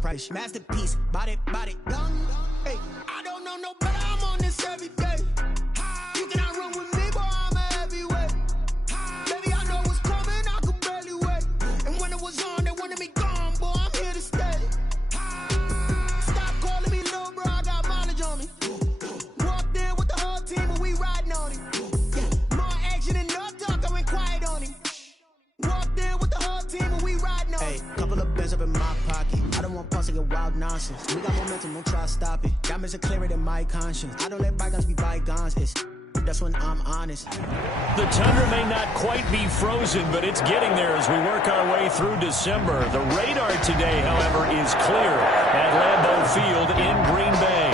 price. Masterpiece, body, done. Hey, I don't know no better, I'm on this every day. You cannot run with me, boy, I'm a heavyweight. Baby, I know what's coming, I could barely wait. And when it was on, they wanted me gone, boy, I'm here to stay. Stop calling me little bro, I got mileage on me. Walked in with the whole team and we riding on him. Yeah, more action and no talk, I went quiet on him. Walked in with the whole team and we riding on him. Hey, couple of bands up in my pocket. I don't want pause to get wild nonsense. We got momentum, don't try to stop it. Diamonds are clearer than my conscience. I don't let bygones be bygones. That's when I'm honest. The tundra may not quite be frozen, but it's getting there as we work our way through December. The radar today, however, is clear at Lambeau Field in Green Bay.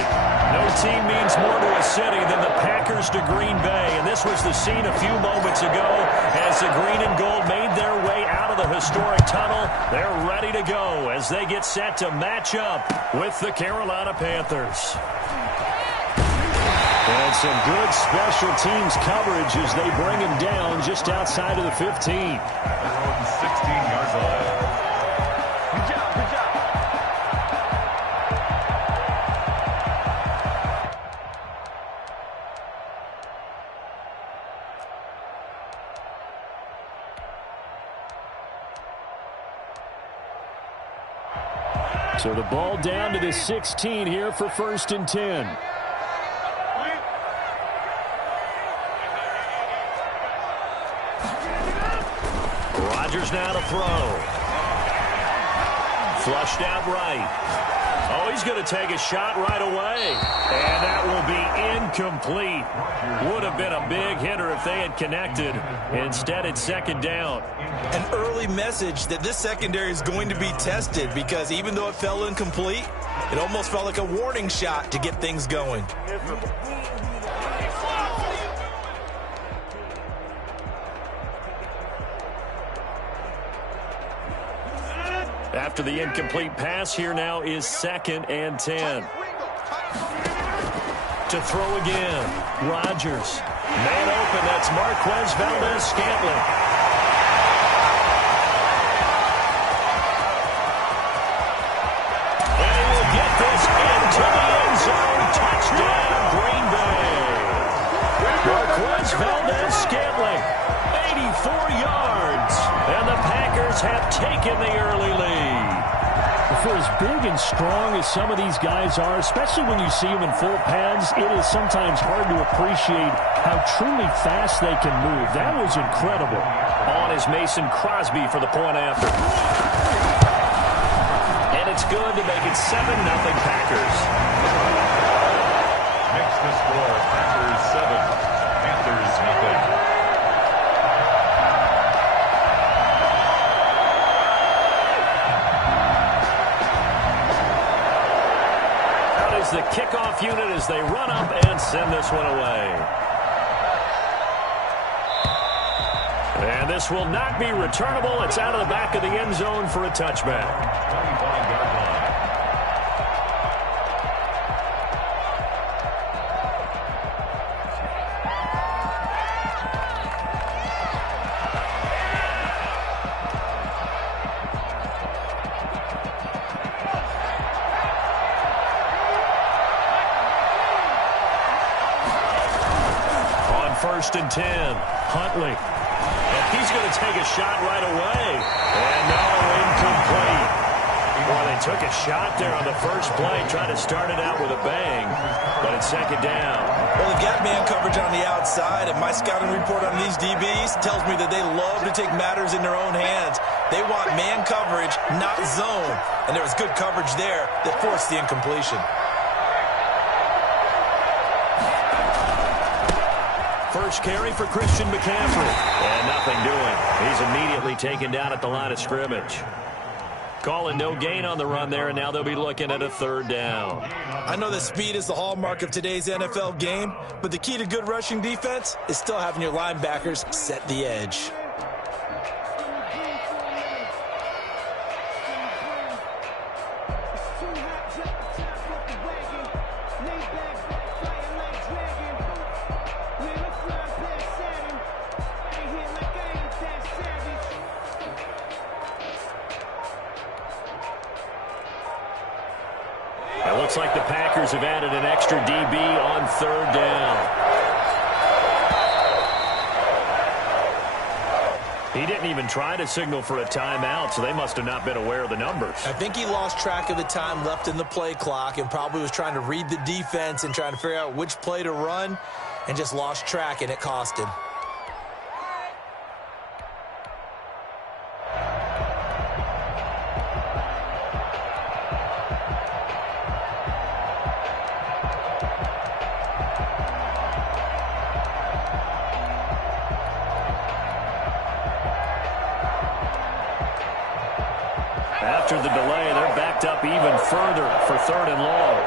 No team means more to a city than the Packers to Green Bay, and this was the scene a few moments ago as the green and gold made their way out of the historic tunnel. They're ready to go as they get set to match up with the Carolina Panthers. And some good special teams coverage as they bring him down just outside of the 15. 16 yards line. Good job, good job. So the ball down to the 16 here for 1st and 10. Rodgers now to throw. Flushed out right. Oh, he's going to take a shot right away. And that will be incomplete. Would have been a big hitter if they had connected. Instead, it's 2nd down. An early message that this secondary is going to be tested because even though it fell incomplete, it almost felt like a warning shot to get things going. After the incomplete pass, here now is 2nd and 10. To throw again, Rodgers. Man open, that's Marquez Valdes-Scantling. And he will get this into the end zone. Touchdown, Green Bay. Marquez Valdes-Scantling, 84 yards. And the Packers have taken the early lead. For as big and strong as some of these guys are, especially when you see them in full pads, it is sometimes hard to appreciate how truly fast they can move. That was incredible. On is Mason Crosby for the point after. And it's good to make it 7-0 Packers. Makes the score Packers 7, Panthers nothing. The kickoff unit as they run up and send this one away. And this will not be returnable. It's out of the back of the end zone for a touchback. 25-yard line. On 1st and 10, Huntley. And he's going to take a shot right away. And no, incomplete. Well, they took a shot there on the first play, trying to start it out with a bang, but it's 2nd down. Well, they've got man coverage on the outside, and my scouting report on these DBs tells me that they love to take matters in their own hands. They want man coverage, not zone. And there was good coverage there that forced the incompletion. First carry for Christian McCaffrey. And nothing doing. He's immediately taken down at the line of scrimmage. Calling no gain on the run there, and now they'll be looking at a 3rd down. I know that speed is the hallmark of today's NFL game, but the key to good rushing defense is still having your linebackers set the edge. It looks like the Packers have added an extra DB on third down. He didn't even try to signal for a timeout, so they must have not been aware of the numbers. I think he lost track of the time left in the play clock and probably was trying to read the defense and trying to figure out which play to run and just lost track, and it cost him. After the delay, they're backed up even further for third and long.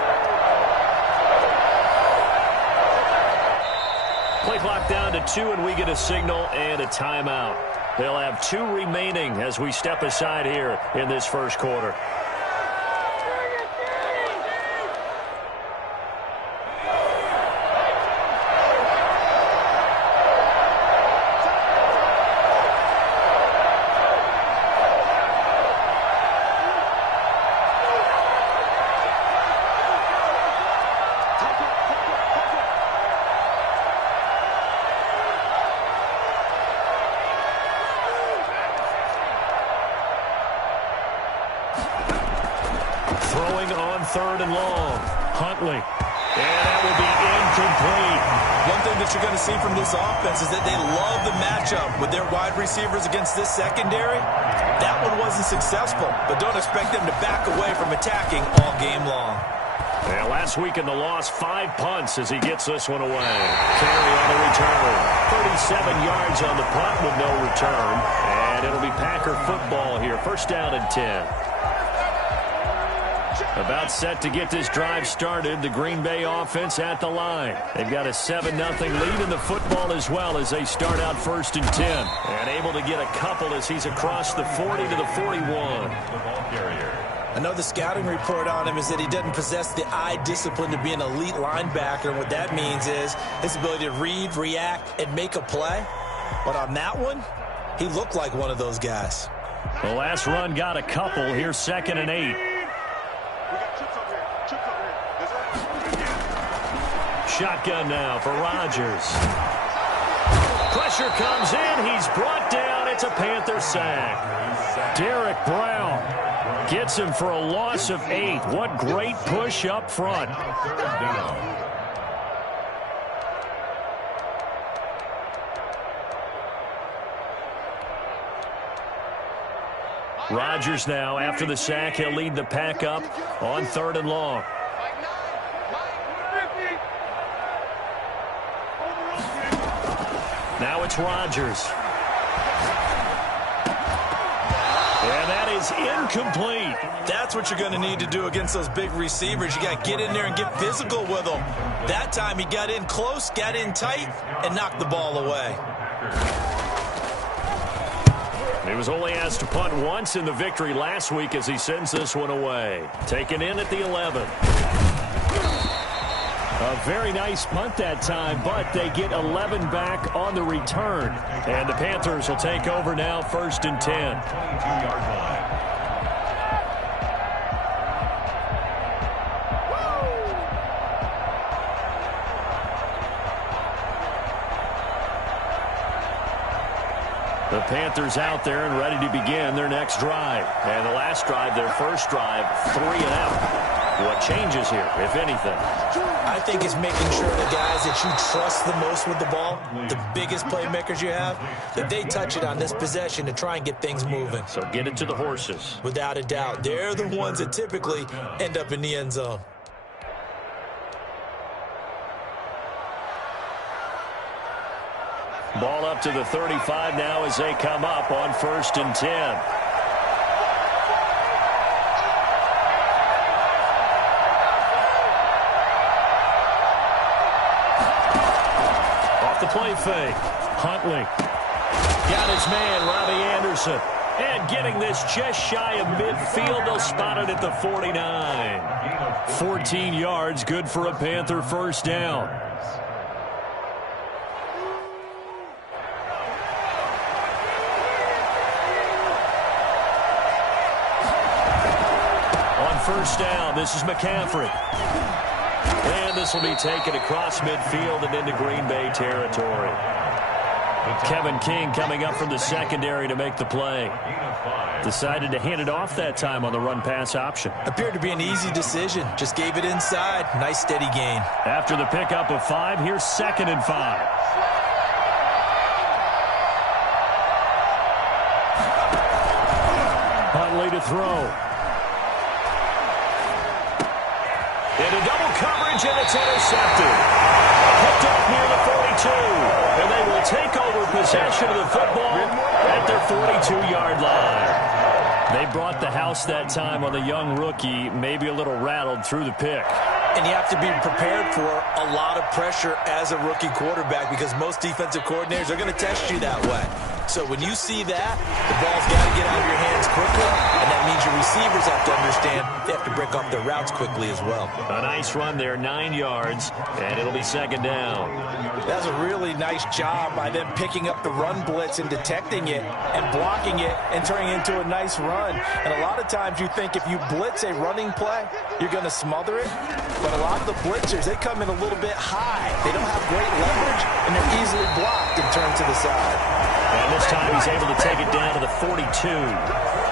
Play clock down to 2, and we get a signal and a timeout. They'll have 2 remaining as we step aside here in this first quarter. Throwing on third and long. Huntley. And that will be incomplete. One thing that you're going to see from this offense is that they love the matchup with their wide receivers against this secondary. That one wasn't successful, but don't expect them to back away from attacking all game long. Yeah, last week in the loss, 5 punts as he gets this one away. Carry on the return. 37 yards on the punt with no return. And it'll be Packer football here. First down and 10. About set to get this drive started. The Green Bay offense at the line. They've got a 7-0 lead in the football as well as they start out first and 10. And able to get a couple as he's across the 40 to the 41. I know the scouting report on him is that he doesn't possess the eye discipline to be an elite linebacker. And what that means is his ability to read, react, and make a play. But on that one, he looked like one of those guys. The last run got a couple. Here's 2nd and 8. Shotgun now for Rodgers. Pressure comes in. He's brought down. It's a Panther sack. Derek Brown gets him for a loss of 8. What great push up front. Rodgers now, after the sack, he'll lead the pack up on third and long. Now it's Rodgers. And that is incomplete. That's what you're going to need to do against those big receivers. You got to get in there and get physical with them. That time he got in close, got in tight, and knocked the ball away. He was only asked to punt once in the victory last week as he sends this one away. Taken in at the 11. A very nice punt that time, but they get 11 back on the return. And the Panthers will take over now, first and 10. 22-yard line. The Panthers out there and ready to begin their next drive. And the last drive, their first drive, 3 and out. What changes here, if anything? I think it's making sure the guys that you trust the most with the ball, the biggest playmakers you have, that they touch it on this possession to try and get things moving. So get it to the horses. Without a doubt. They're the ones that typically end up in the end zone. Ball up to the 35 now as they come up on first and 10. The play fake. Huntley. Got his man, Robbie Anderson. And getting this just shy of midfield. They'll spot it at the 49. 14 yards, good for a Panther first down. On first down. This is McCaffrey. And this will be taken across midfield and into Green Bay territory. Kevin King coming up from the secondary to make the play. Decided to hand it off that time on the run-pass option. Appeared to be an easy decision. Just gave it inside. Nice steady gain. After the pickup of 5, here's 2nd and 5. Huntley to throw. Into double coverage, and it's intercepted. Picked off near the 42. And they will take over possession of the football at their 42-yard line. They brought the house that time on the young rookie, maybe a little rattled through the pick. And you have to be prepared for a lot of pressure as a rookie quarterback because most defensive coordinators are going to test you that way. So when you see that, the ball's got to get out of your hands quickly, and that means your receivers have to understand they have to break off their routes quickly as well. A nice run there, 9 yards, and it'll be 2nd down. That's a really nice job by them picking up the run blitz and detecting it and blocking it and turning it into a nice run. And a lot of times you think if you blitz a running play, you're going to smother it. But a lot of the blitzers, they come in a little bit high. They don't have great leverage, and they're easily blocked and turned to the side. And this time he's able to take it down to the 42.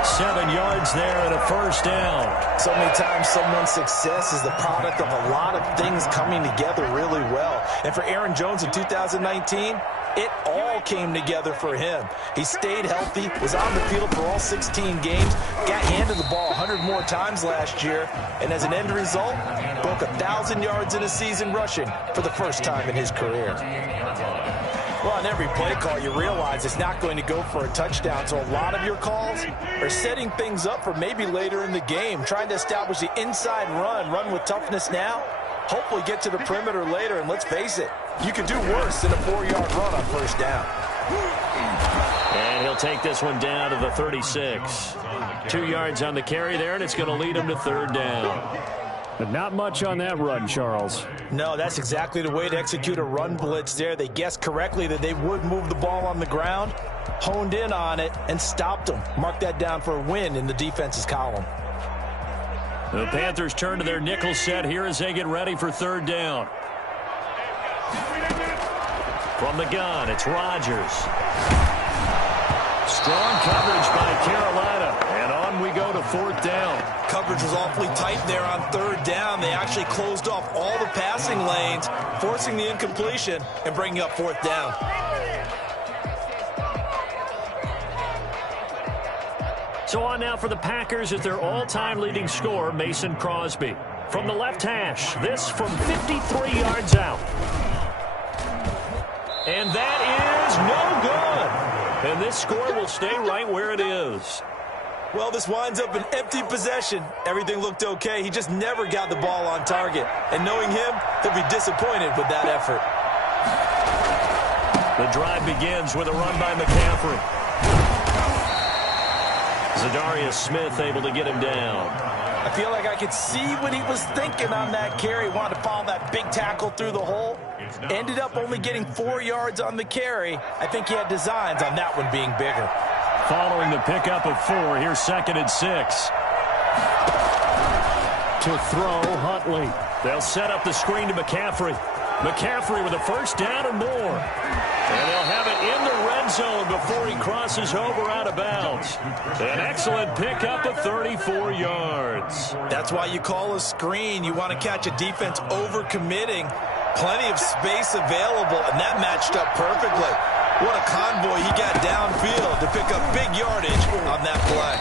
7 yards there and a first down. So many times someone's success is the product of a lot of things coming together really well. And for Aaron Jones in 2019, it all came together for him. He stayed healthy, was on the field for all 16 games, got handed the ball 100 more times last year, and as an end result, broke 1,000 yards in a season rushing for the first time in his career. Well, on every play call, you realize it's not going to go for a touchdown, so a lot of your calls are setting things up for maybe later in the game, trying to establish the inside run with toughness now, hopefully get to the perimeter later, and let's face it, you can do worse than a 4-yard run on first down. And he'll take this one down to the 36. 2 yards on the carry there, and it's going to lead him to 3rd down. But not much on that run, Charles. No, that's exactly the way to execute a run blitz there. They guessed correctly that they would move the ball on the ground, honed in on it, and stopped them. Mark that down for a win in the defense's column. The Panthers turn to their nickel set here as they get ready for 3rd down. From the gun, it's Rodgers. Strong coverage by Carolina, and on we go to 4th down. Coverage was awfully tight there on 3rd down. They actually closed off all the passing lanes, forcing the incompletion and bringing up 4th down. So on now for the Packers is their all-time leading scorer, Mason Crosby. From the left hash, this from 53 yards out. And that is no good. And this score will stay right where it is. Well, this winds up an empty possession. Everything looked okay. He just never got the ball on target. And knowing him, he'll be disappointed with that effort. The drive begins with a run by McCaffrey. Zadarius Smith able to get him down. I feel like I could see what he was thinking on that carry. Wanted to follow that big tackle through the hole. Ended up only getting 4 yards on the carry. I think he had designs on that one being bigger. Following the pickup of 4, here's 2nd and 6. To throw, Huntley. They'll set up the screen to McCaffrey. McCaffrey with a first down or more. And they'll have it in the red zone before he crosses over out of bounds. An excellent pickup of 34 yards. That's why you call a screen. You want to catch a defense overcommitting. Plenty of space available, and that matched up perfectly. What a convoy he got downfield to pick up big yardage on that play.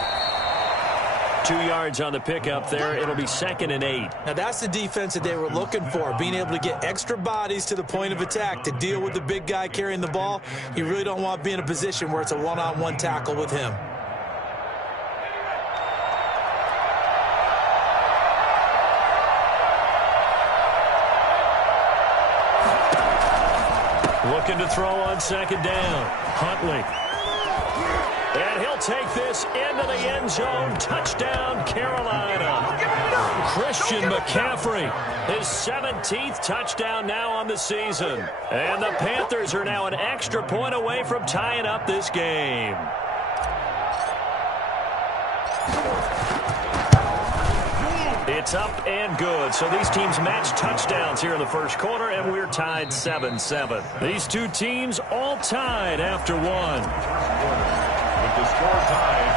2 yards on the pickup there. It'll be 2nd and 8. Now that's the defense that they were looking for, being able to get extra bodies to the point of attack to deal with the big guy carrying the ball. You really don't want to be in a position where it's a one-on-one tackle with him. Looking to throw on 2nd down. Huntley. And he'll take this into the end zone. Touchdown, Carolina. Christian McCaffrey, his 17th touchdown now on the season. And the Panthers are now an extra point away from tying up this game. It's up and good. So these teams match touchdowns here in the first quarter, and we're tied 7-7. These two teams all tied after one. With the score tied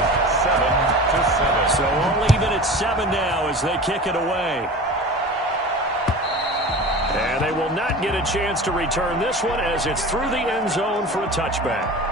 7-7. So all even at 7 now as they kick it away. And they will not get a chance to return this one as it's through the end zone for a touchback.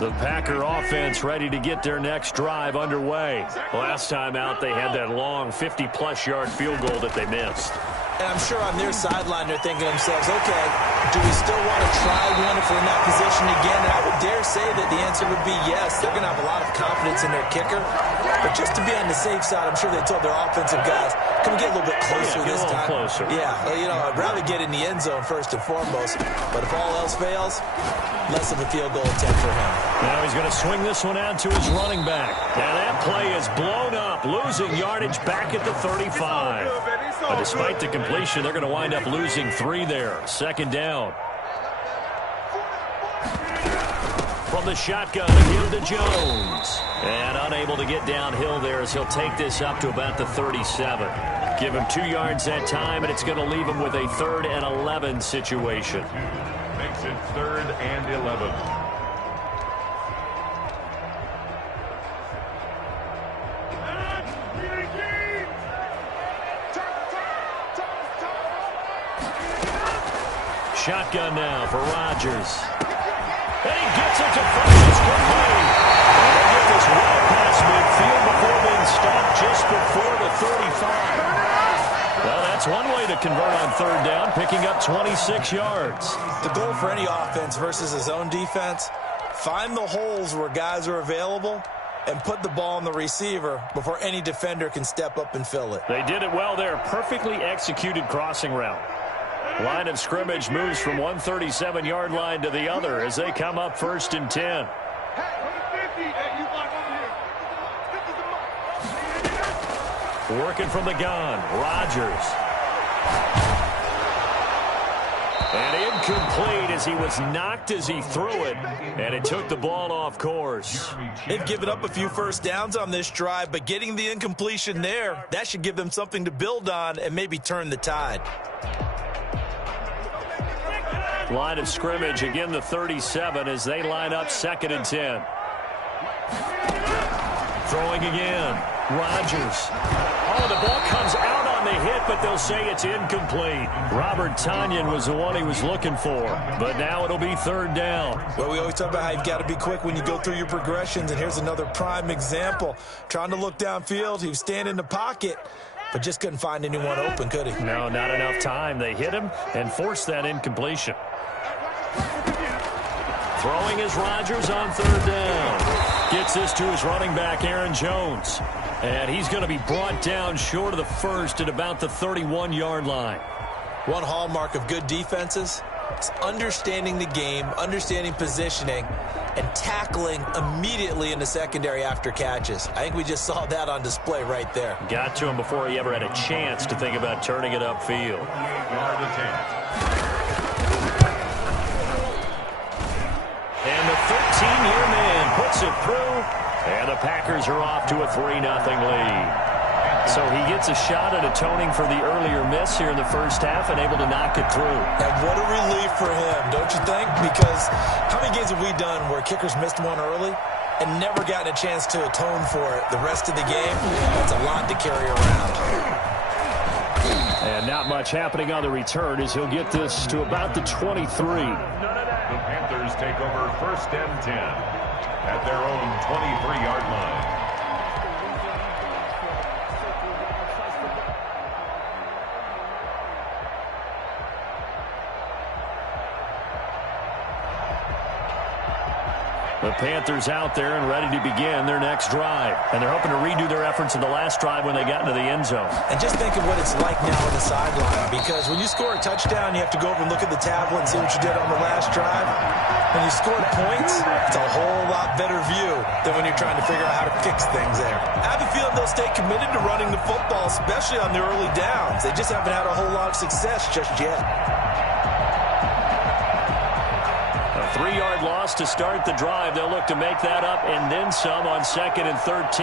The Packer offense ready to get their next drive underway. Last time out, they had that long 50-plus yard field goal that they missed. And I'm sure on their sideline they're thinking to themselves, okay, do we still want to try one if we're in that position again? And I would dare say that the answer would be yes. They're going to have a lot of confidence in their kicker. But just to be on the safe side, I'm sure they told their offensive guys, can we get a little bit closer this time? Closer. Yeah, well, you know, I'd rather get in the end zone first and foremost. But if all else fails, less of a field goal attempt for him. Now he's going to swing this one out to his running back. Now that play is blown up, losing yardage back at the 35. But despite the completion, they're going to wind up losing 3 there. Second down. From the shotgun, again to Jones. And unable to get downhill there as he'll take this up to about the 37. Give him 2 yards that time, and it's going to leave him with a 3rd and 11 situation. Makes it 3rd and 11. Shotgun now for Rodgers. And he gets it to Francis complete. And they get this well past midfield before being stopped just before the 35. Well, that's one way to convert on 3rd down, picking up 26 yards. The goal for any offense versus his own defense, find the holes where guys are available and put the ball on the receiver before any defender can step up and fill it. They did it well there. Perfectly executed crossing route. Line of scrimmage moves from one 37-yard line to the other as they come up 1st and 10. Working from the gun, Rodgers. And incomplete as he was knocked as he threw it, and it took the ball off course. They've given up a few first downs on this drive, but getting the incompletion there, that should give them something to build on and maybe turn the tide. Line of scrimmage, again the 37 as they line up 2nd and 10. Throwing again, Rodgers. Oh, the ball comes out on the hit, but they'll say it's incomplete. Robert Tonyan was the one he was looking for, but now it'll be 3rd down. Well, we always talk about how you've got to be quick when you go through your progressions, and here's another prime example. Trying to look downfield, he was standing in the pocket, but just couldn't find anyone open, could he? No, not enough time. They hit him and forced that incompletion. Throwing is Rodgers on 3rd down. Gets this to his running back, Aaron Jones. And he's going to be brought down short of the 1st at about the 31-yard line. One hallmark of good defenses is understanding the game, understanding positioning, and tackling immediately in the secondary after catches. I think we just saw that on display right there. Got to him before he ever had a chance to think about turning it upfield. And the 13-year man puts it through, and the Packers are off to a 3-0 lead. So he gets a shot at atoning for the earlier miss here in the first half and able to knock it through. And what a relief for him, don't you think? Because how many games have we done where kickers missed one early and never gotten a chance to atone for it the rest of the game? That's a lot to carry around. And not much happening on the return as he'll get this to about the 23. The Panthers take over 1st and 10 at their own 23-yard line. The Panthers out there and ready to begin their next drive. And they're hoping to redo their efforts in the last drive when they got into the end zone. And just think of what it's like now on the sideline, because when you score a touchdown, you have to go over and look at the tablet and see what you did on the last drive. When you scored points, it's a whole lot better view than when you're trying to figure out how to fix things there. I have a feeling they'll stay committed to running the football, especially on the early downs. They just haven't had a whole lot of success just yet. 3-yard loss to start the drive. They'll look to make that up and then some on 2nd and 13.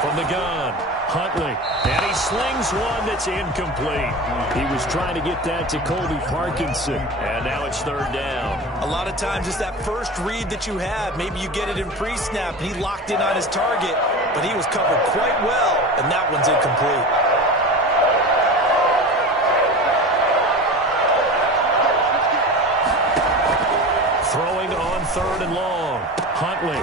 From the gun, Huntley. And he slings one that's incomplete. He was trying to get that to Colby Parkinson. And now it's 3rd down. A lot of times it's that first read that you have. Maybe you get it in pre-snap and he locked in on his target, but he was covered quite well, and that one's incomplete. Throwing on 3rd and long. Huntley.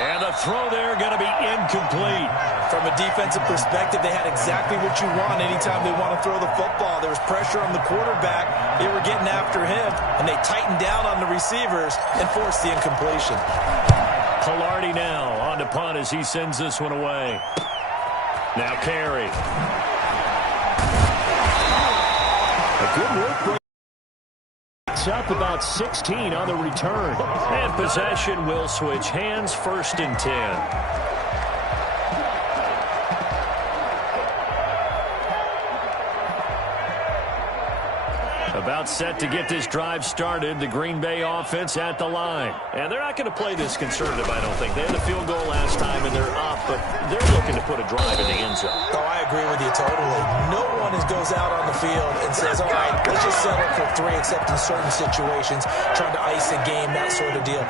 And the throw there going to be incomplete. From a defensive perspective, they had exactly what you want anytime they want to throw the football. There was pressure on the quarterback. They were getting after him, and they tightened down on the receivers and forced the incompletion. Palardy now on to punt as he sends this one away. Now Carey. A good work. Up about 16 on the return. And possession will switch hands, 1st and 10. About set to get this drive started. The Green Bay offense at the line. And they're not going to play this conservative, I don't think. They had the field goal last time, and they're up, but they're looking to put a drive in the end zone. Oh, I agree with you totally. No one goes out on the field and says, all right, let's just settle for 3, except in certain situations, trying to ice a game, that sort of deal.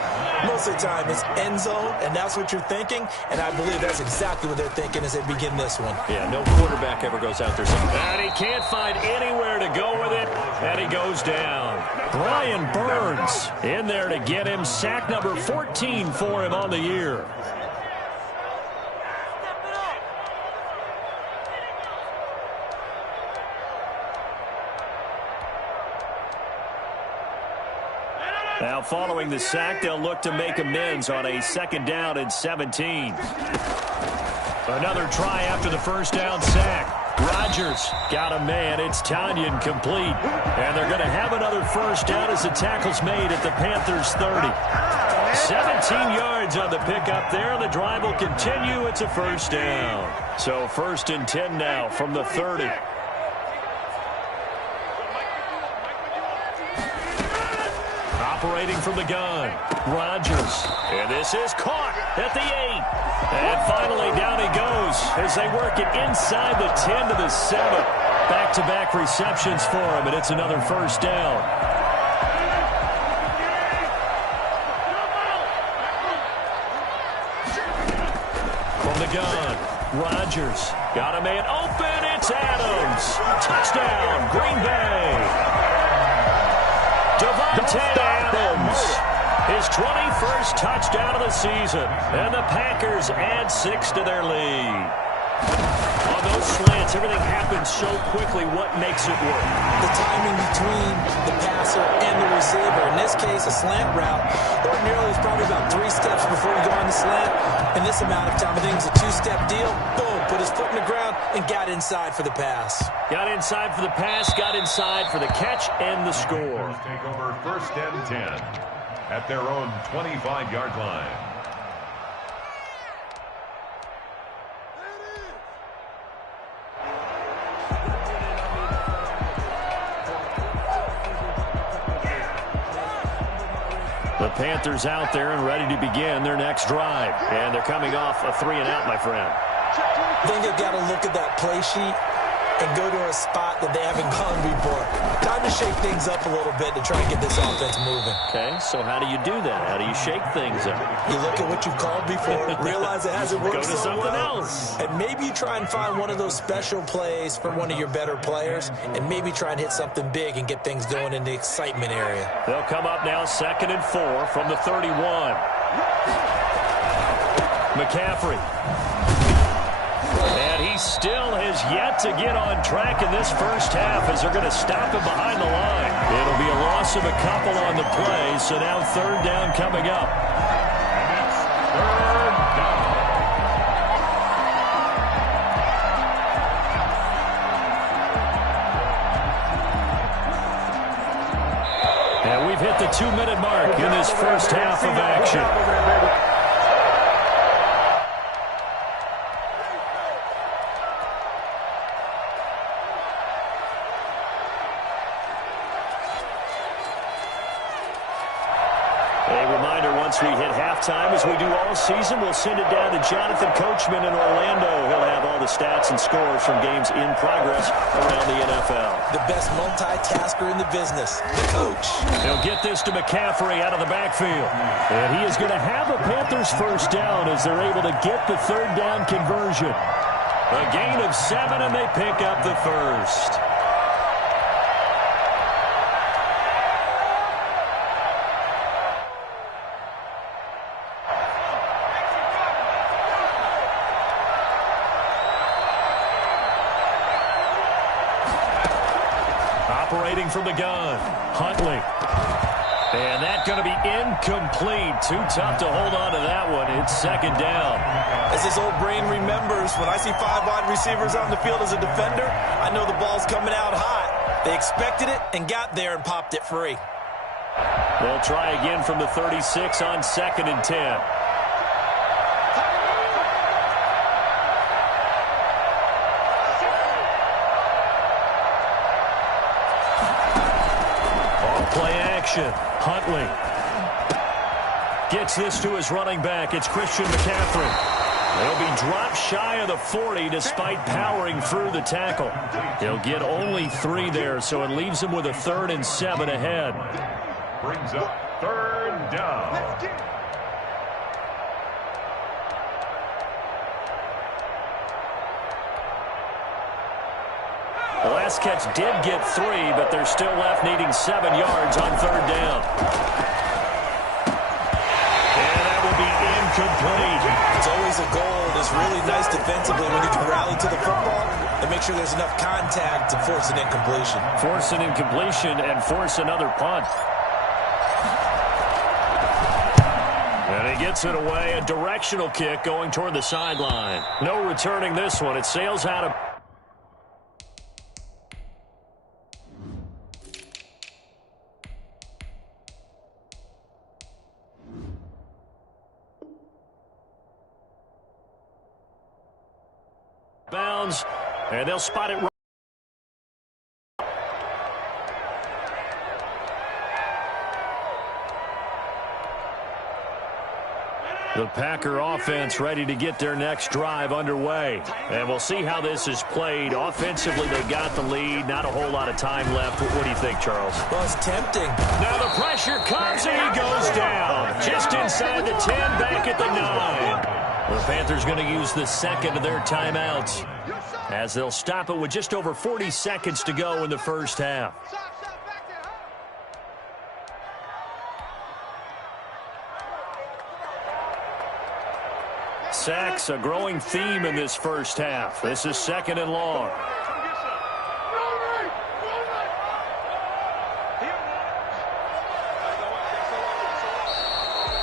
Most of the time, it's end zone, and that's what you're thinking, and I believe that's exactly what they're thinking as they begin this one. Yeah, no quarterback ever goes out there saying, and he can't find anywhere to go with it, and he goes down. Brian Burns in there to get him. Sack number 14 for him on the year. Now following the sack, they'll look to make amends on a 2nd down and 17. Another try after the 1st down sack. Rodgers got a man. It's Tanyan complete. And they're going to have another 1st down as the tackle's made at the Panthers 30. 17 yards on the pickup there. The drive will continue. It's a 1st down. So 1st and 10 now from the 30. Operating from the gun, Rodgers. And this is caught at the 8. And finally down he goes as they work it inside the 10 to the 7. Back-to-back receptions for him, and it's another 1st down. From the gun, Rodgers. Got a man open. It's Adams. Touchdown, Green Bay. Davante Adams, his 21st touchdown of the season, and the Packers add 6 to their lead. On those slants, everything happens so quickly. What makes it work? The timing between the passer and the receiver. In this case, a slant route. Ordinarily, it's probably about 3 steps before you go on the slant. In this amount of time, I think it's a 2-step deal. Boom, put his foot in the ground and got inside for the pass. Got inside for the pass, got inside for the catch and the score. Take over 1st and 10 at their own 25-yard line. The Panthers out there and ready to begin their next drive. And they're coming off a 3-and-out, my friend. I think they've got to look at that play sheet and go to a spot that they haven't gone before. Time to shake things up a little bit to try and get this offense moving. Okay, so how do you do that? How do you shake things up? You look at what you've called before, realize it hasn't worked Go to so something well, else. and maybe you try and find one of those special plays from one of your better players, and maybe try and hit something big and get things going in the excitement area. They'll come up now 2nd and 4 from the 31. McCaffrey. And he he still has yet to get on track in this first half as they're going to stop him behind the line. It'll be a loss of a couple on the play, so now third down coming up. And it's third down. And we've hit the 2-minute mark in this first half of action. Once we hit halftime, as we do all season, we'll send it down to Jonathan Coachman in Orlando. He'll have all the stats and scores from games in progress around the NFL. The best multitasker in the business, the coach. He'll get this to McCaffrey out of the backfield. And he is going to have a Panthers first down as they're able to get the third down conversion. A gain of 7, and they pick up the first. Operating from the gun, Huntley. And that's going to be incomplete. Too tough to hold on to that one. It's second down. As this old brain remembers, when I see 5 wide receivers on the field as a defender, I know the ball's coming out hot. They expected it and got there and popped it free. They'll try again from the 36 on 2nd and 10. Play action. Huntley gets this to his running back. It's Christian McCaffrey. He'll be dropped shy of the 40 despite powering through the tackle. He'll get only 3 there, so it leaves him with a 3rd and 7 ahead. Brings up third down. The last catch did get 3, but they're still left needing 7 yards on third down. And that will be incomplete. It's always a goal. It's really nice defensively when you can rally to the football and make sure there's enough contact to force an incompletion. Force an incompletion and force another punt. And he gets it away. A directional kick going toward the sideline. No returning this one. It sails out of... bounds, and they'll spot it. The Packer offense ready to get their next drive underway. And we'll see how this is played. Offensively, they got the lead. Not a whole lot of time left. What do you think, Charles? Well, it's tempting. Now the pressure comes, and he goes down. Just inside the 10, back at the 9. The Panthers going to use the second of their timeouts as they'll stop it with just over 40 seconds to go in the first half. Sacks, a growing theme in this first half. This is 2nd and long.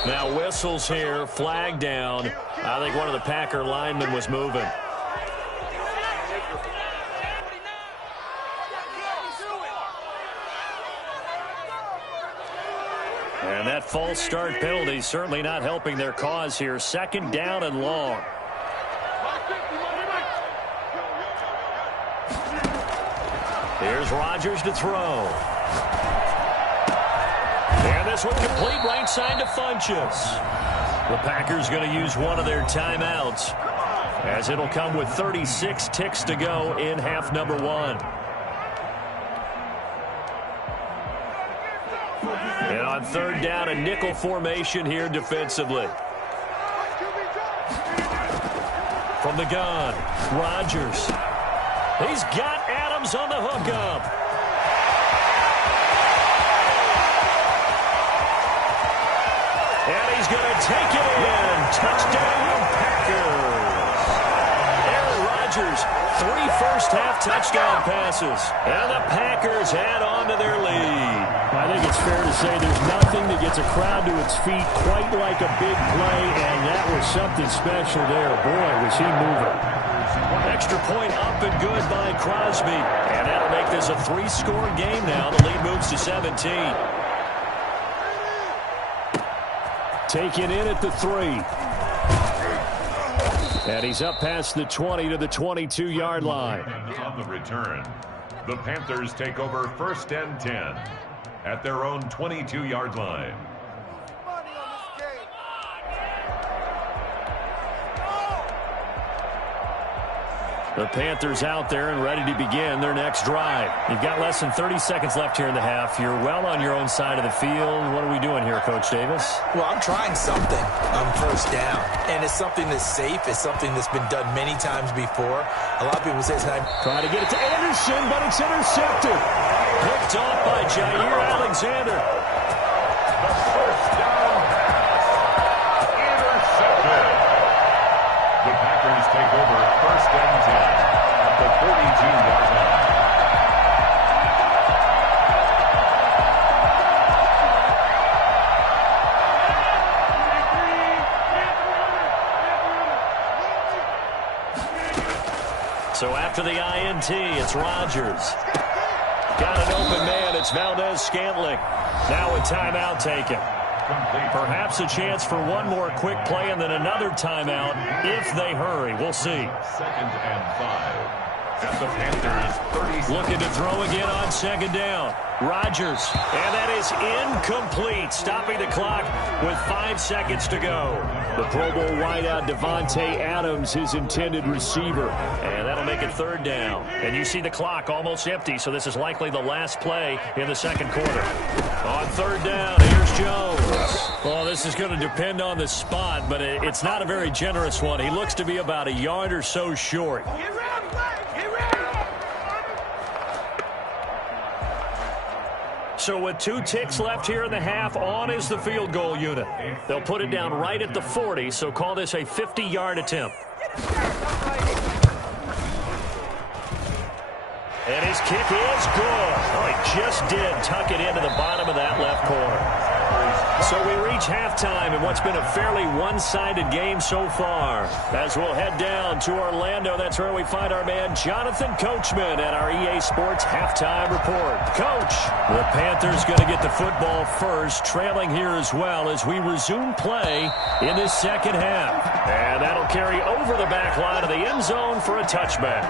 Now whistles here, flag down. I think one of the Packer linemen was moving. And that false start penalty certainly not helping their cause here. 2nd down and long. Here's Rodgers to throw. And this one complete right side to Funchess. The Packers going to use one of their timeouts as it'll come with 36 ticks to go in half number 1. And on third down, a nickel formation here defensively. From the gun, Rodgers. He's got Adams on the hookup. And he's going to take it in. Touchdown, Packers. Aaron Rodgers. 3 first-half touchdown passes. And the Packers add on to their lead. I think it's fair to say there's nothing that gets a crowd to its feet quite like a big play, and that was something special there. Boy, was he moving. Extra point up and good by Crosby. And that'll make this a 3-score game now. The lead moves to 17. Taken in at the 3. And he's up past the 20 to the 22-yard line. On the return, the Panthers take over 1st and 10 at their own 22-yard line. The Panthers out there and ready to begin their next drive. You've got less than 30 seconds left here in the half. You're well on your own side of the field. What are we doing here, Coach Davis? Well, I'm trying something on 1st down, and it's something that's safe. It's something that's been done many times before. A lot of people say it's not. Trying to get it to Anderson, but it's intercepted. Picked off by Jair Alexander. The 1st down pass intercepted. The Packers take over 1st and 10 at the 42-yard line. So after the INT, it's Rodgers. Got an open man. It's Valdez-Scantling. Now a timeout taken. Perhaps a chance for one more quick play and then another timeout if they hurry. We'll see. 2nd and 5 at the Panthers' 30. Looking to throw again on 2nd down. Rodgers. And that is incomplete. Stopping the clock with 5 seconds to go. The Pro Bowl wideout Devontae Adams, his intended receiver. And that'll make it 3rd down. And you see the clock almost empty, so this is likely the last play in the 2nd quarter. On 3rd down, here's Jones. Well, this is going to depend on the spot, but it's not a very generous one. He looks to be about a yard or so short. So with 2 ticks left here in the half, on is the field goal unit. They'll put it down right at the 40, so call this a 50-yard attempt. And his kick is good. Oh, he just did tuck it into the bottom of that left corner. So we reach halftime in what's been a fairly one-sided game so far. As we'll head down to Orlando, that's where we find our man Jonathan Coachman at our EA Sports Halftime Report. Coach, the Panthers going to get the football first, trailing here as well as we resume play in this 2nd half. And that'll carry over the back line of the end zone for a touchback.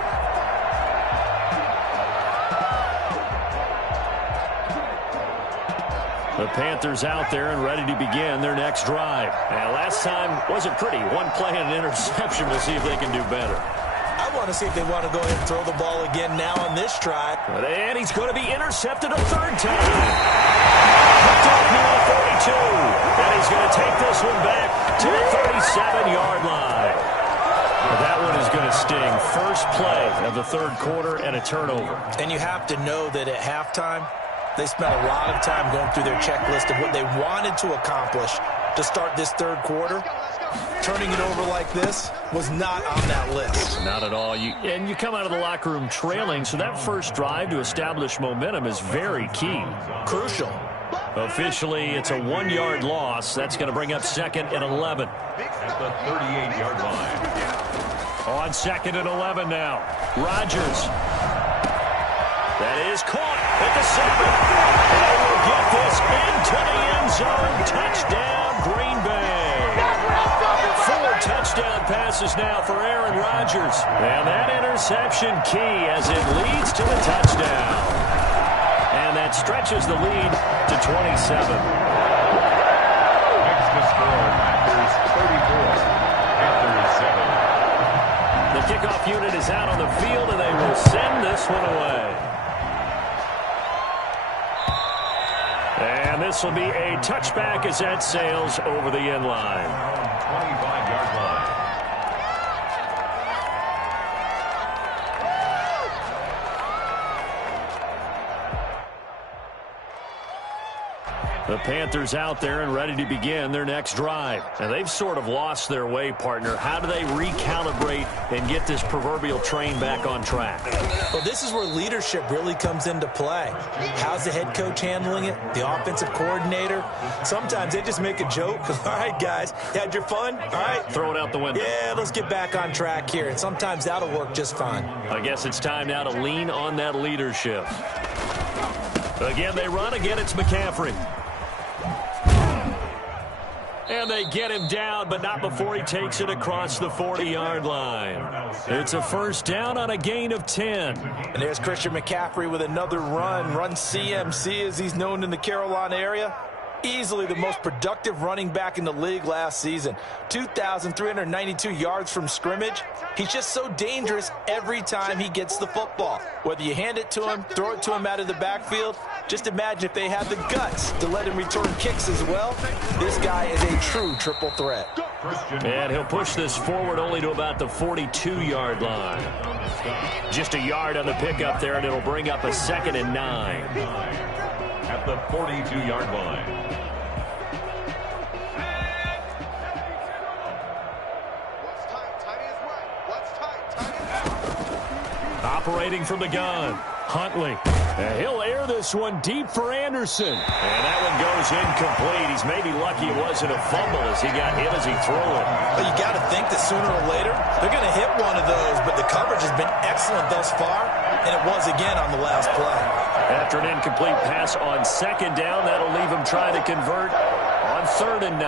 The Panthers out there and ready to begin their next drive. And last time wasn't pretty. 1 play and an interception. We'll see if they can do better. I want to see if they want to go ahead and throw the ball again now on this try. And he's going to be intercepted a 3rd time. Picked off near the 42. And he's going to take this one back to the 37-yard line. That one is going to sting. First play of the 3rd quarter and a turnover. And you have to know that at halftime, they spent a lot of time going through their checklist of what they wanted to accomplish to start this 3rd quarter. Turning it over like this was not on that list. Not at all. And you come out of the locker room trailing, so that first drive to establish momentum is very key. Crucial. Officially, it's a 1-yard loss. That's going to bring up 2nd and 11. At the 38-yard line. On 2nd and 11 now. Rodgers. That is caught at the 7. And will get this into the end zone. Touchdown, Green Bay. 4 touchdown passes now for Aaron Rodgers. And that interception key as it leads to the touchdown. And that stretches the lead to 27. Next to score, Packers 34, Panthers 7. The kickoff unit is out on the field, and they will send this one away. And this will be a touchback as that sails over the end line. 25-yard line. The Panthers out there and ready to begin their next drive. And they've sort of lost their way, partner. How do they recalibrate and get this proverbial train back on track? Well, this is where leadership really comes into play. How's the head coach handling it? The offensive coordinator? Sometimes they just make a joke. All right, guys, you had your fun? All right. Throw it out the window. Yeah, let's get back on track here. And sometimes that'll work just fine. I guess it's time now to lean on that leadership. Again, they run. Again, it's McCaffrey. And they get him down, but not before he takes it across the 40-yard line. It's a first down on a gain of 10. And there's Christian McCaffrey with another run CMC, as he's known in the Carolina area. Easily the most productive running back in the league last season. 2,392 yards from scrimmage. He's just so dangerous every time he gets the football. Whether you hand it to him, throw it to him out of the backfield, just imagine if they had the guts to let him return kicks as well. This guy is a true triple threat. And he'll push this forward only to about the 42-yard line. Just a yard on the pickup there, and it'll bring up a 2nd and 9. At the 42-yard line. Operating from the gun, Huntley. And he'll air this one deep for Anderson. And that one goes incomplete. He's maybe lucky it wasn't a fumble as he got hit as he threw it. But you got to think that sooner or later, they're going to hit one of those. But the coverage has been excellent thus far, and it was again on the last play. After an incomplete pass on 2nd down, that'll leave him trying to convert on 3rd and 9.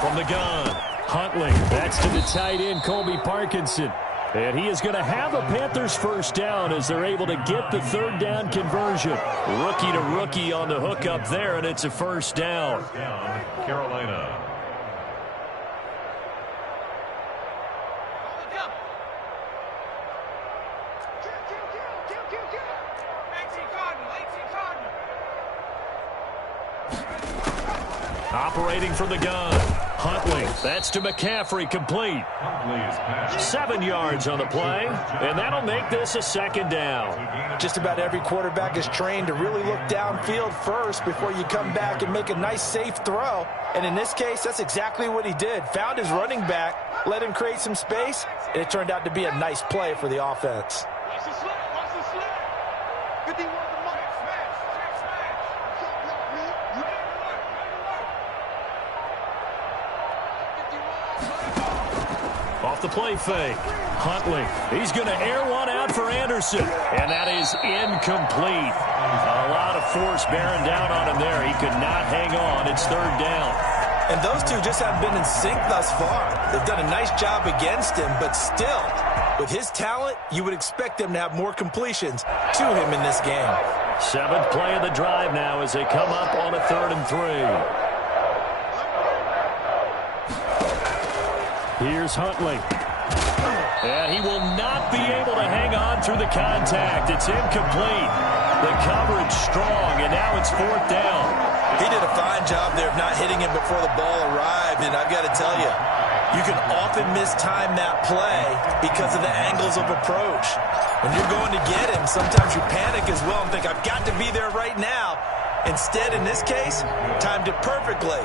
From the gun, Huntley. That's to the tight end, Colby Parkinson. And he is going to have a Panthers first down as they're able to get the 3rd down conversion. Rookie to rookie on the hook up there, and it's a first down. Carolina. Operating from the gun, Huntley. That's to McCaffrey, complete. 7 yards on the play, and that'll make this a 2nd down. Just about every quarterback is trained to really look downfield first before you come back and make a nice, safe throw. And in this case, that's exactly what he did. Found his running back, let him create some space, and it turned out to be a nice play for the offense. Off the play fake, Huntley. He's going to air one out for Anderson, and that is incomplete. A lot of force bearing down on him there. He could not hang on. It's 3rd down. And those two just haven't been in sync thus far. They've done a nice job against him, but still, with his talent, you would expect them to have more completions to him in this game. 7th play of the drive now as they come up on a 3rd and 3. Here's Huntley. And he will not be able to hang on through the contact. It's incomplete. The coverage strong, and now it's 4th down. He did a fine job there of not hitting him before the ball arrived, and I've got to tell you, you can often mistime that play because of the angles of approach. When you're going to get him, sometimes you panic as well and think, I've got to be there right now. Instead, in this case, timed it perfectly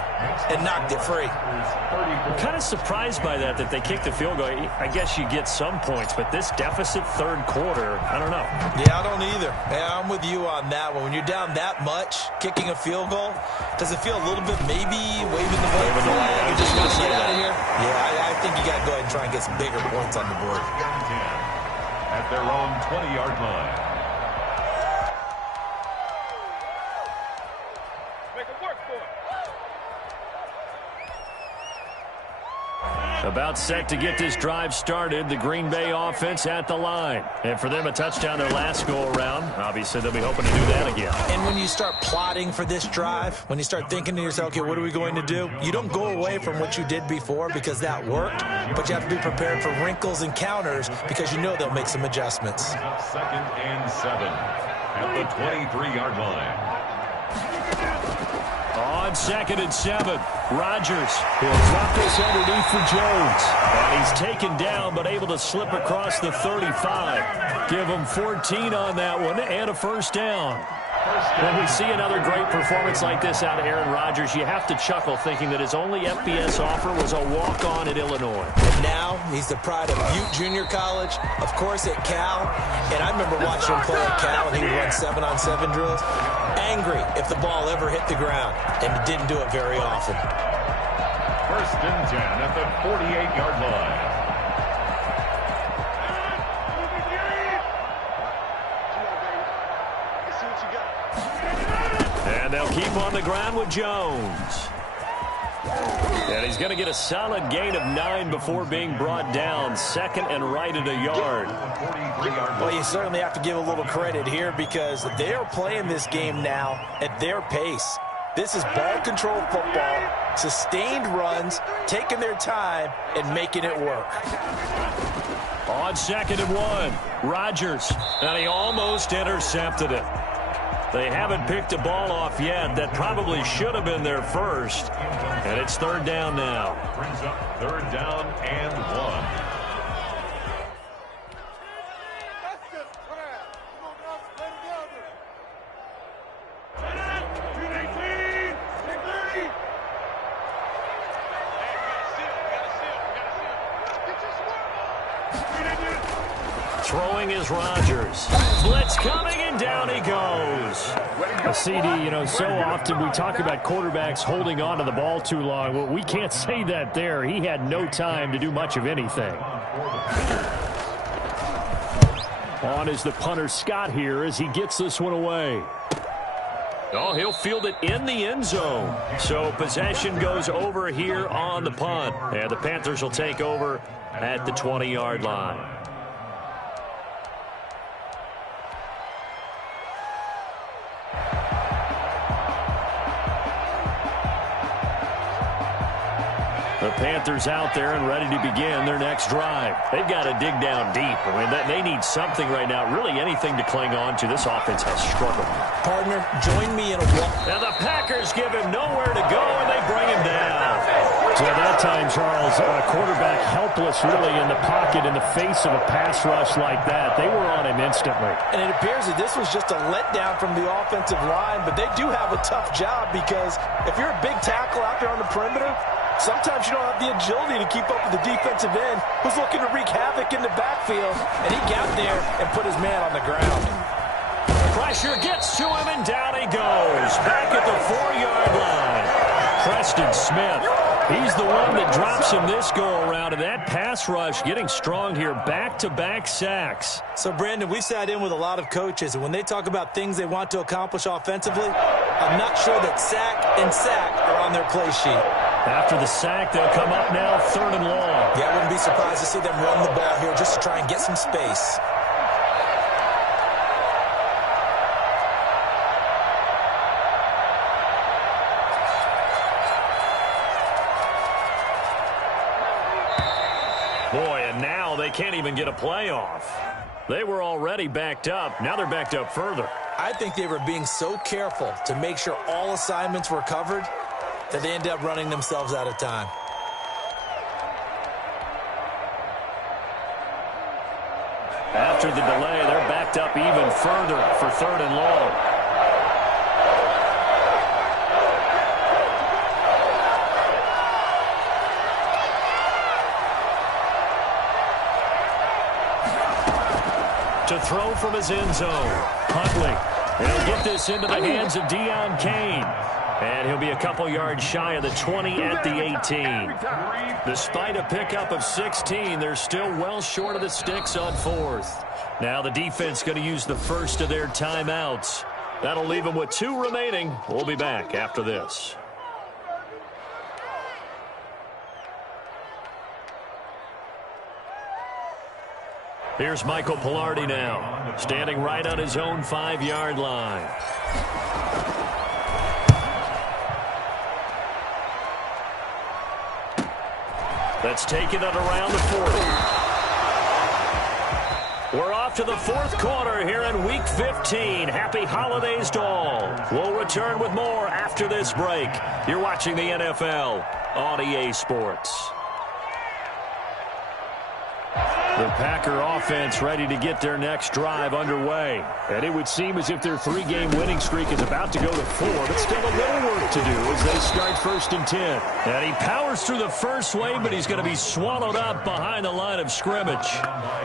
and knocked it free. I'm kind of surprised by that they kicked the field goal. I guess you get some points, but this deficit 3rd quarter, I don't know. Yeah, I don't either. Yeah, I'm with you on that one. When you're down that much, kicking a field goal, does it feel a little bit maybe waving the white flag? You just want to get out of here? Yeah, I think you got to go ahead and try and get some bigger points on the board. At their own 20-yard line. About set to get this drive started, the Green Bay offense at the line. And for them, a touchdown their last go-around. Obviously, they'll be hoping to do that again. And when you start plotting for this drive, when you start thinking to yourself, okay, what are we going to do? You don't go away from what you did before because that worked, but you have to be prepared for wrinkles and counters because you know they'll make some adjustments. 2nd and 7 at the 23-yard line. On 2nd and 7. Rodgers will drop this underneath for Jones. And he's taken down but able to slip across the 35. Give him 14 on that one and a first down. When we see another great performance like this out of Aaron Rodgers, you have to chuckle thinking that his only FBS offer was a walk-on at Illinois. And now he's the pride of Butte Junior College, of course at Cal. And I remember watching him play at Cal, and he would run 7-on-7 drills. Angry if the ball ever hit the ground, and he didn't do it very often. 1st and 10 at the 48-yard line. And they'll keep on the ground with Jones. And he's going to get a solid gain of 9 before being brought down. 2nd and right at a yard. Well, you certainly have to give a little credit here because they are playing this game now at their pace. This is ball control football, sustained runs, taking their time, and making it work. On 2nd and 1, Rodgers, and he almost intercepted it. They haven't picked a ball off yet. That probably should have been their first. And it's 3rd down now. Brings up 3rd down and 1. Throwing is Rodgers. Blitz coming, and down he goes. A CD, so often we talk about quarterbacks holding on to the ball too long. Well, we can't say that there. He had no time to do much of anything. On is the punter, Scott, here as he gets this one away. Oh, he'll field it in the end zone. So possession goes over here on the punt. And the Panthers will take over at the 20-yard line. The Panthers out there and ready to begin their next drive. They've got to dig down deep. I mean, they need something right now, really anything to cling on to. This offense has struggled. Partner, join me in a walk. And the Packers give him nowhere to go, and they bring him down. So at that time, Charles, a quarterback helpless really in the pocket in the face of a pass rush like that. They were on him instantly. And it appears that this was just a letdown from the offensive line, but they do have a tough job because if you're a big tackle out there on the perimeter, sometimes you don't have the agility to keep up with the defensive end who's looking to wreak havoc in the backfield, and he got there and put his man on the ground. Pressure gets to him, and down he goes. Back at the 4-yard line. Preston Smith, he's the one that drops him this go-around, and that pass rush getting strong here. Back-to-back sacks. So, Brandon, we sat in with a lot of coaches, and when they talk about things they want to accomplish offensively, I'm not sure that sack and sack are on their play sheet. After the sack, they'll come up now 3rd and long. Yeah, I wouldn't be surprised to see them run the ball here just to try and get some space. Boy, and now they can't even get a play off. They were already backed up. Now they're backed up further. I think they were being so careful to make sure all assignments were covered that they ended up running themselves out of time. After the delay, they're backed up even further for 3rd and long. To throw from his end zone, Huntley. He'll get this into the hands of Deon Cain. And he'll be a couple yards shy of the 20 at the 18. Despite a pickup of 16, they're still well short of the sticks on 4th. Now the defense going to use the first of their timeouts. That'll leave them with 2 remaining. We'll be back after this. Here's Michael Palardy now, standing right on his own 5-yard line. Let's take it at around the 40. We're off to the fourth quarter here in Week 15. Happy holidays to all. We'll return with more after this break. You're watching the NFL on EA Sports. The Packer offense ready to get their next drive underway. And it would seem as if their three-game winning streak is about to go to 4, but still a little work to do as they start 1st and 10. And he powers through the first wave, but he's going to be swallowed up behind the line of scrimmage.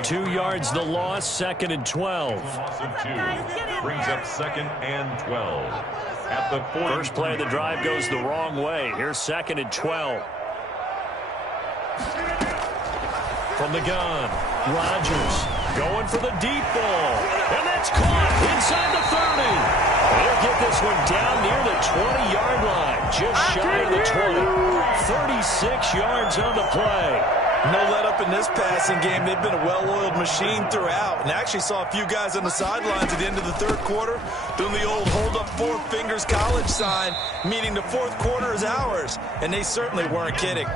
2 yards the loss, 2nd and 12. Loss of 2 brings up 2nd and 12. At the First play of the drive goes the wrong way. Here's 2nd and 12. From the gun, Rodgers going for the deep ball. And that's caught inside the 30. They'll get this one down near the 20-yard line, just shy of the 20. 36 yards on the play. No let up in this passing game. They've been a well-oiled machine throughout. And actually saw a few guys on the sidelines at the end of the third quarter doing the old hold up 4 fingers college sign, meaning the fourth quarter is ours. And they certainly weren't kidding.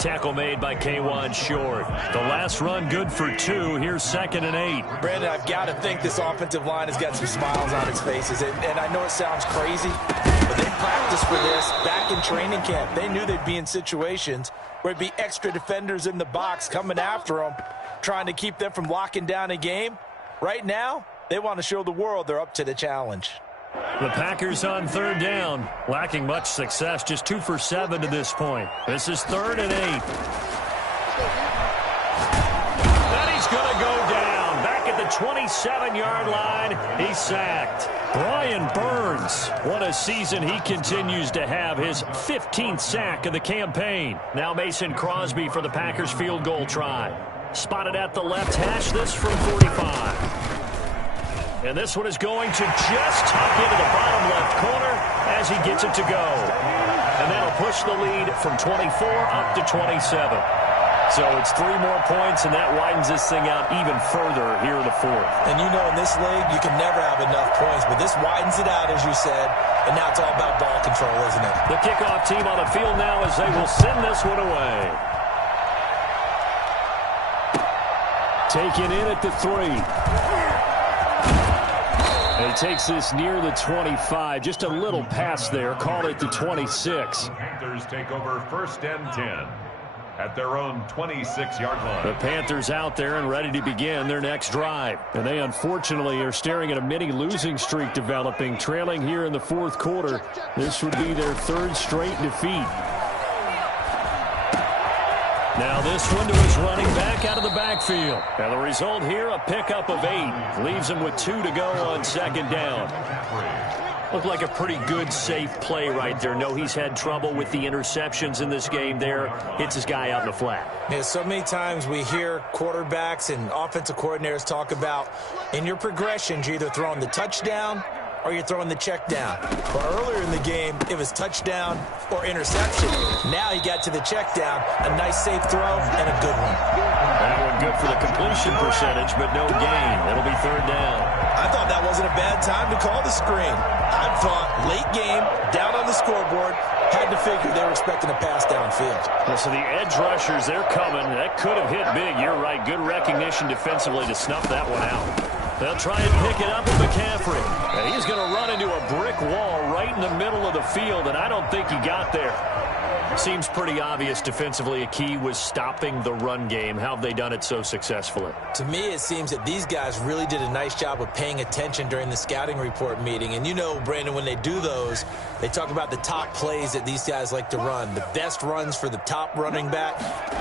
Tackle made by K'Wan Short. The last run good for 2. Here's 2nd and 8. Brandon, I've got to think this offensive line has got some smiles on its faces. And I know it sounds crazy, but they practiced for this back in training camp. They knew they'd be in situations where it'd be extra defenders in the box coming after them, trying to keep them from locking down a game. Right now, they want to show the world they're up to the challenge. The Packers on 3rd down, lacking much success, just 2 for 7 to this point. This is 3rd and 8. And he's going to go down. Back at the 27-yard line, he's sacked. Brian Burns, what a season he continues to have, his 15th sack of the campaign. Now Mason Crosby for the Packers field goal try. Spotted at the left hash, this from 45. And this one is going to just tuck into the bottom left corner as he gets it to go. And that'll push the lead from 24 up to 27. So it's 3 more points, and that widens this thing out even further here in the 4th. And you know in this league, you can never have enough points, but this widens it out, as you said, and now it's all about ball control, isn't it? The kickoff team on the field now as they will send this one away. Taken in at the 3. And he takes this near the 25. Just a little pass there. Called it the 26. Panthers take over 1st and 10 at their own 26-yard line. The Panthers out there and ready to begin their next drive. And they unfortunately are staring at a mini losing streak developing, trailing here in the 4th quarter. This would be their 3rd straight defeat. Now this one to his running back out of the backfield. And the result here, a pickup of 8. Leaves him with 2 to go on 2nd down. Looked like a pretty good, safe play right there. No, he's had trouble with the interceptions in this game there. Hits his guy out in the flat. Yeah, so many times we hear quarterbacks and offensive coordinators talk about in your progressions, you're either throwing the touchdown or you're throwing the check down. But earlier in the game, it was touchdown or interception. Now he got to the check down, a nice safe throw, and a good one. That one good for the completion percentage, but no gain. It'll be 3rd down. I thought that wasn't a bad time to call the screen. I thought late game, down on the scoreboard, had to figure they were expecting a pass downfield. Well, so the edge rushers, they're coming. That could have hit big. You're right. Good recognition defensively to snuff that one out. They'll try and pick it up with McCaffrey. And he's going to run into a brick wall right in the middle of the field, and I don't think he got there. Seems pretty obvious defensively a key was stopping the run game. How have they done it so successfully? To me, it seems that these guys really did a nice job of paying attention during the scouting report meeting. And you know, Brandon, when they do those, they talk about the top plays that these guys like to run. The best runs for the top running back,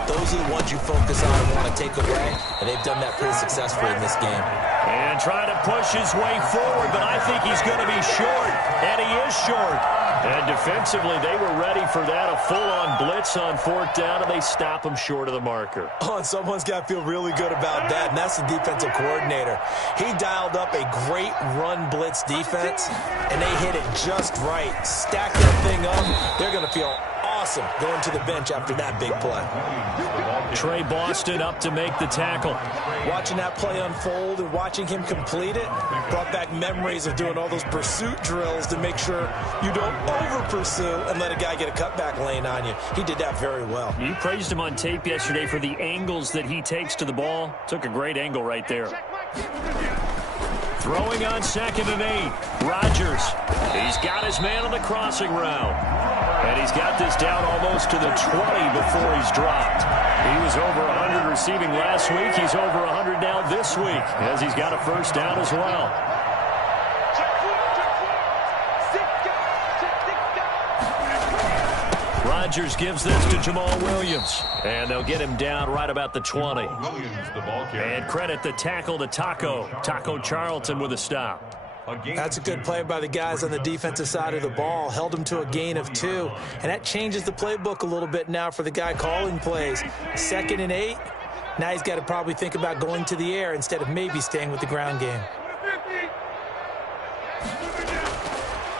those are the ones you focus on and want to take away. And they've done that pretty successfully in this game. And trying to push his way forward, but I think he's going to be short. And he is short. And defensively, they were ready for that, a full-on blitz on 4th down, and they stop him short of the marker. Oh, and someone's got to feel really good about that, and that's the defensive coordinator. He dialed up a great run blitz defense, and they hit it just right. Stack that thing up. They're going to feel awesome going to the bench after that big play. Trey Boston up to make the tackle. Watching that play unfold and watching him complete it brought back memories of doing all those pursuit drills to make sure you don't over-pursue and let a guy get a cutback lane on you. He did that very well. You praised him on tape yesterday for the angles that he takes to the ball. Took a great angle right there. Throwing on 2nd and 8. Rodgers. He's got his man on the crossing route. And he's got this down almost to the 20 before he's dropped. He was over 100 receiving last week. He's over 100 now this week as he's got a first down as well. Rodgers gives this to Jamal Williams. And they'll get him down right about the 20. Williams, the ball carrier. And credit the tackle to Taco. Taco Charlton with a stop. That's a good play by the guys on the defensive side of the ball. Held him to a gain of 2. And that changes the playbook a little bit now for the guy calling plays. 2nd and 8. Now he's got to probably think about going to the air instead of maybe staying with the ground game.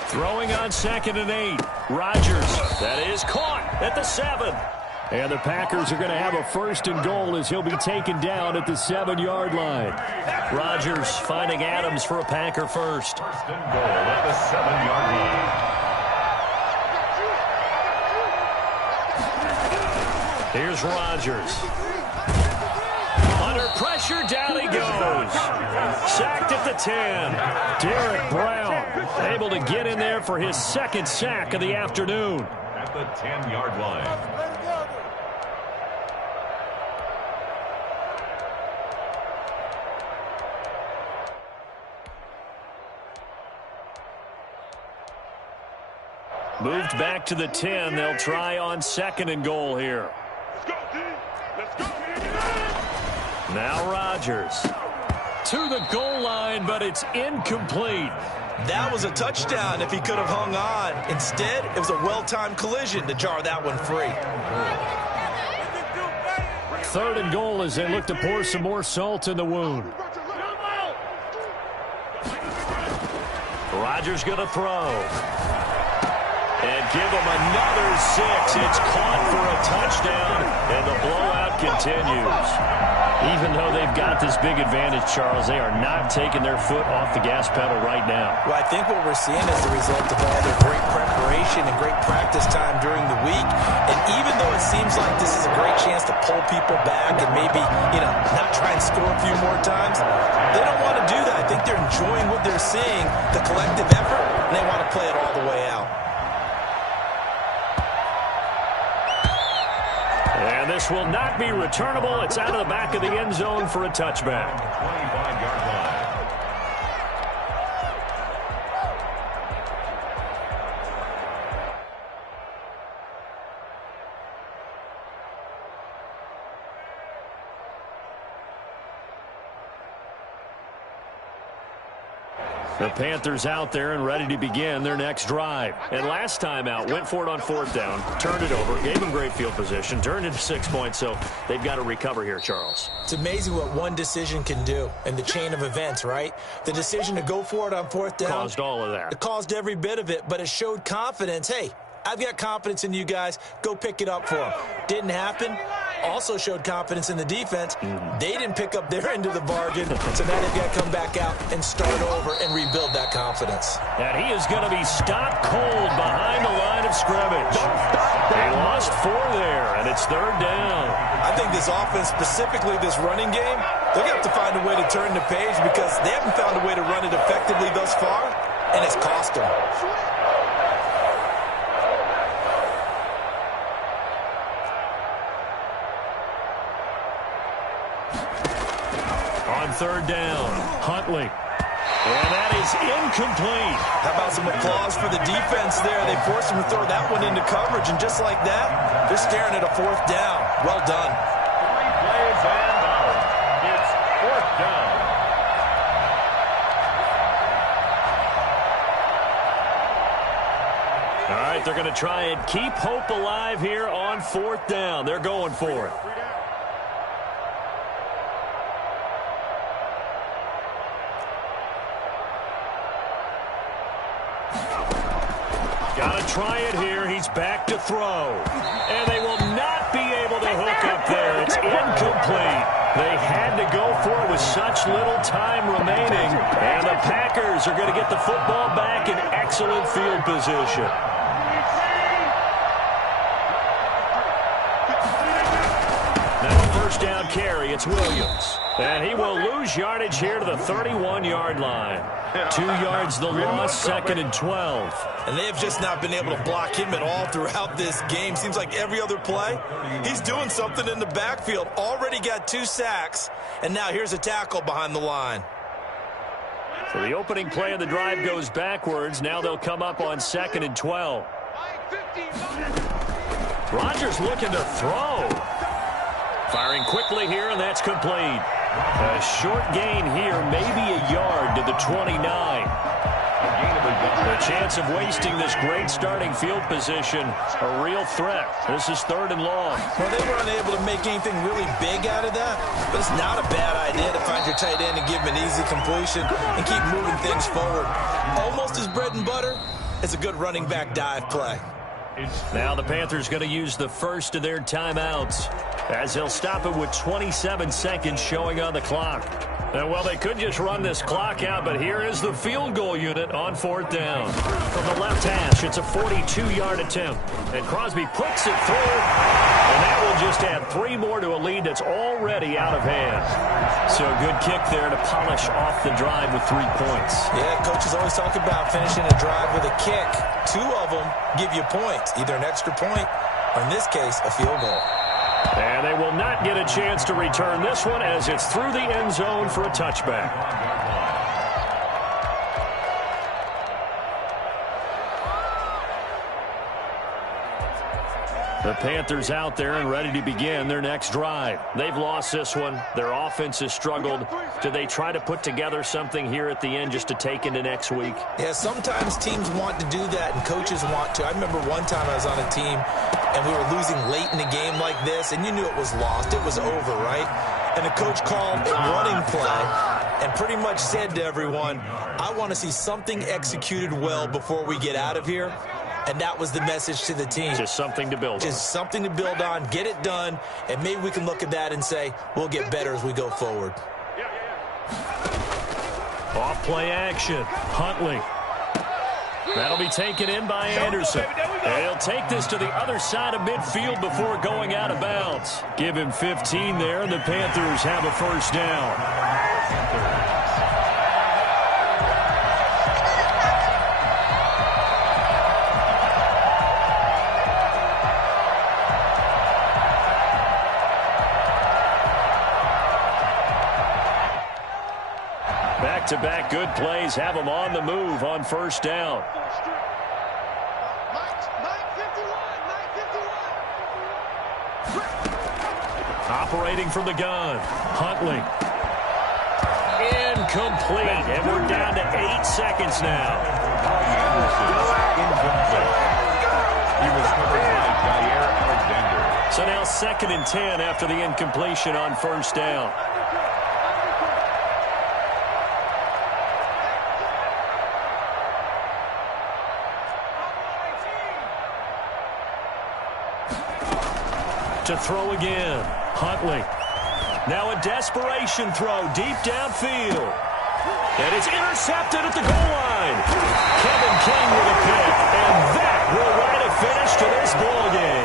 Throwing on 2nd and 8. Rodgers. That is caught at the 7. And the Packers are going to have a 1st and goal as he'll be taken down at the 7-yard line. Rodgers finding Adams for a Packer first. 1st and goal at the 7-yard line. Here's Rodgers. Under pressure, down he goes. Sacked at the 10. Derek Brown able to get in there for his 2nd sack of the afternoon. At the 10-yard line. Moved back to the 10. They'll try on 2nd and goal here. Now Rodgers to the goal line, but it's incomplete. That was a touchdown if he could have hung on. Instead, it was a well-timed collision to jar that one free. 3rd and goal as they look to pour some more salt in the wound. Rodgers going to throw. And give him another 6. It's caught for a touchdown, and the blowout continues. Even though they've got this big advantage, Charles, they are not taking their foot off the gas pedal right now. Well, I think what we're seeing is the result of all their great preparation and great practice time during the week. And even though it seems like this is a great chance to pull people back and maybe, not try and score a few more times, they don't want to do that. I think they're enjoying what they're seeing, the collective effort, and they want to play it all the way out. And this will not be returnable. It's out of the back of the end zone for a touchback. 25-yard line. The Panthers out there and ready to begin their next drive. And last time out, went for it on 4th down, turned it over, gave them great field position, turned it to 6 points, so they've got to recover here, Charles. It's amazing what one decision can do in the chain of events, right? The decision to go for it on 4th down. Caused all of that. It caused every bit of it, but it showed confidence. Hey, I've got confidence in you guys. Go pick it up for them. Didn't happen. Also showed confidence in the defense. They didn't pick up their end of the bargain, so now they've got to come back out and start over and rebuild that confidence. And he is going to be stopped cold behind the line of scrimmage. They lost 4 there, and it's 3rd down. I think this offense, specifically this running game, they're going to have to find a way to turn the page because they haven't found a way to run it effectively thus far, and it's cost them. On 3rd down, Huntley. And that is incomplete. How about some applause for the defense there? They forced him to throw that one into coverage, and just like that, they're staring at a 4th down. Well done. 3 plays and out. It's 4th down. All right, they're going to try and keep hope alive here on 4th down. They're going for it. Got to try it here. He's back to throw. And they will not be able to hook up there. It's incomplete. They had to go for it with such little time remaining. And the Packers are going to get the football back in excellent field position. Now a 1st down carry. It's Williams. And he will lose yardage here to the 31-yard line. 2 yards the loss, 2nd and 12. And they have just not been able to block him at all throughout this game. Seems like every other play, he's doing something in the backfield. Already got 2 sacks, and now here's a tackle behind the line. So the opening play of the drive goes backwards. Now they'll come up on 2nd and 12. Rodgers looking to throw. Firing quickly here, and that's complete. A short gain here, maybe a yard to the 29. The chance of wasting this great starting field position, a real threat. This is 3rd and long. Well, they were unable to make anything really big out of that, but it's not a bad idea to find your tight end and give him an easy completion and keep moving things forward. Almost as bread and butter as a good running back dive play. Now the Panthers going to use the first of their timeouts as they'll stop it with 27 seconds showing on the clock. Well, they could just run this clock out, but here is the field goal unit on 4th down. From the left hash, it's a 42-yard attempt. And Crosby puts it through, and that will just add 3 more to a lead that's already out of hand. So a good kick there to polish off the drive with 3 points. Yeah, coaches always talk about finishing a drive with a kick. 2 of them give you points, either an extra point or, in this case, a field goal. And they will not get a chance to return this one as it's through the end zone for a touchback. The Panthers out there and ready to begin their next drive. They've lost this one. Their offense has struggled. Do they try to put together something here at the end just to take into next week? Yeah, sometimes teams want to do that and coaches want to. I remember one time I was on a team and we were losing late in a game like this, and you knew it was lost. It was over, right? And the coach called a running play and pretty much said to everyone, I want to see something executed well before we get out of here. And that was the message to the team. Just something to build on. Just something to build on, get it done, and maybe we can look at that and say, we'll get better as we go forward. Off play action. Huntley. That'll be taken in by Anderson. And he'll take this to the other side of midfield before going out of bounds. Give him 15 there, and the Panthers have a first down. Back-to-back good plays have them on the move on first down. Operating from the gun, Huntley. Incomplete, and we're down to 8 seconds now. He was covered by Jair Alexander. So now 2nd and 10 after the incompletion on first down. To throw again, Huntley. Now a desperation throw deep downfield. And it's intercepted at the goal line. Kevin King with a pick, and that will write a finish to this ball game.